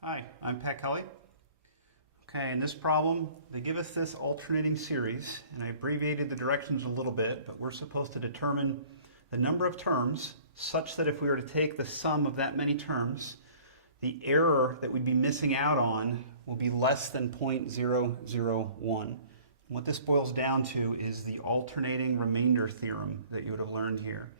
Hi, I'm Pat Kelly. Okay, in this problem, they give us this alternating series, and I abbreviated the directions a little bit, but we're supposed to determine the number of terms such that if we were to take the sum of that many terms, the error that we'd be missing out on will be less than 0.001. And what this boils down to is the alternating remainder theorem that you would have learned here.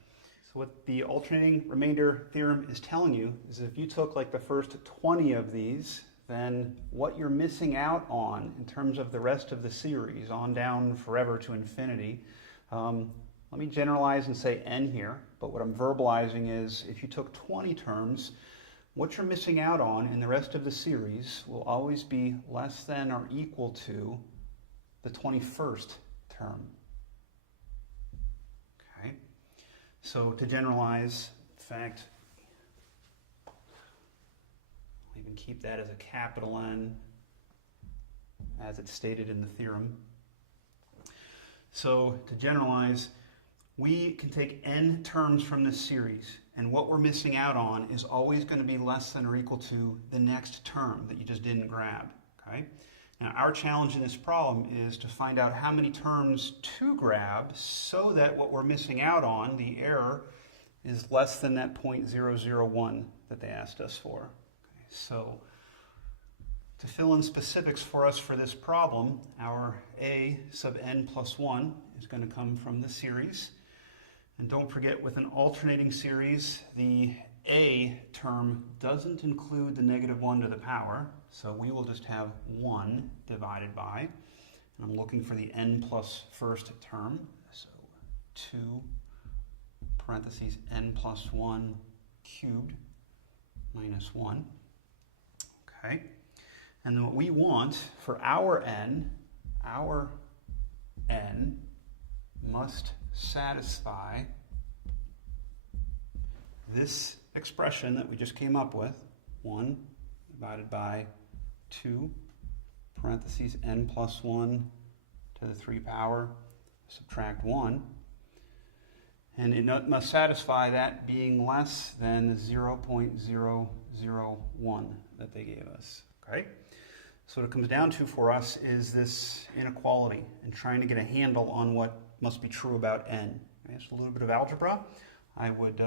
So what the alternating remainder theorem is telling you is if you took like the first 20 of these, then what you're missing out on in terms of the rest of the series on down forever to infinity, let me generalize and say n here, but what I'm verbalizing is if you took 20 terms, what you're missing out on in the rest of the series will always be less than or equal to the 21st term. Okay, so to generalize, in fact, I'll even keep that as a capital N as it's stated in the theorem. So to generalize, we can take n terms from this series, and what we're missing out on is always going to be less than or equal to the next term that you just didn't grab. Okay? Now, our challenge in this problem is to find out how many terms to grab so that what we're missing out on, the error, is less than that 0.001 that they asked us for. Okay, so to fill in specifics for us for this problem, our a sub n plus 1 is going to come from the series. And don't forget, with an alternating series, the a term doesn't include the negative 1 to the power, so we will just have 1 divided by, and I'm looking for the n plus first term, so 2 parentheses n plus 1 cubed minus 1. Okay, and then what we want for our n must satisfy this expression that we just came up with, 1 divided by 2 parentheses n plus 1 to the 3 power, subtract 1. And it must satisfy that being less than the 0.001 that they gave us. Okay? So what it comes down to for us is this inequality and trying to get a handle on what must be true about n. Okay, so a little bit of algebra. I would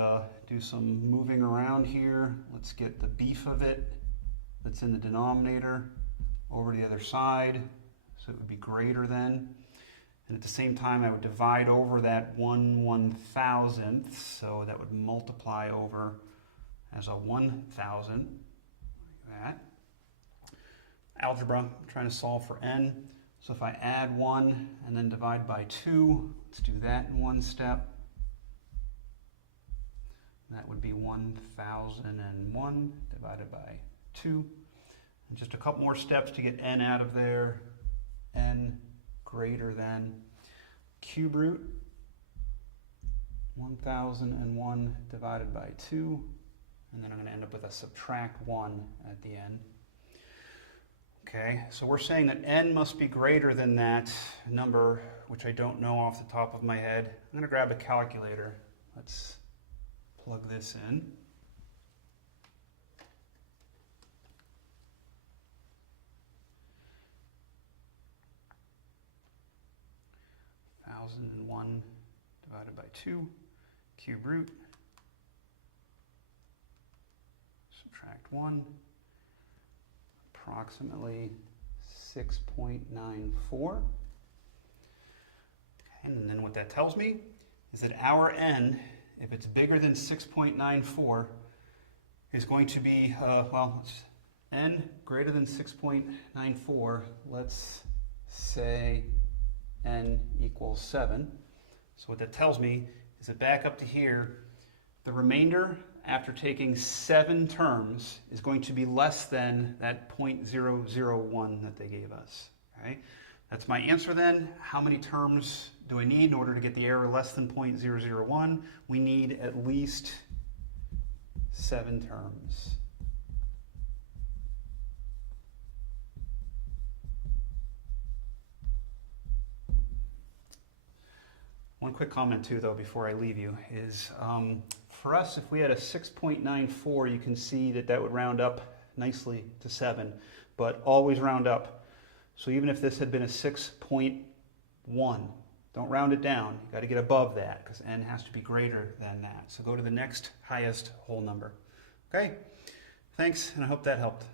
do some moving around here. Let's get the beef of it that's in the denominator over to the other side. So it would be greater than. And at the same time, I would divide over that 1/1000th. So that would multiply over as a 1,000. Like that. Algebra, I'm trying to solve for n. So if I add 1 and then divide by 2, let's do that in one step. That would be 1001 divided by 2. And just a couple more steps to get n out of there. N greater than cube root 1001 divided by 2. And then I'm going to end up with a subtract 1 at the end. Okay, so we're saying that n must be greater than that number, which I don't know off the top of my head. I'm going to grab a calculator. Let's plug this in. (1001) divided by 2, cube root, subtract 1, approximately 6.94. And then what that tells me is that our n, if it's bigger than 6.94, is going to be, n greater than 6.94, let's say n equals 7. So what that tells me is that back up to here, the remainder after taking 7 terms is going to be less than that 0.001 that they gave us. Okay? That's my answer then. How many terms do I need in order to get the error less than 0.001? We need at least 7 terms. One quick comment too, though, before I leave you, is for us, if we had a 6.94, you can see that that would round up nicely to 7, but always round up. So even if this had been a 6.1, don't round it down. You got to get above that because n has to be greater than that. So go to the next highest whole number. Okay, thanks, and I hope that helped.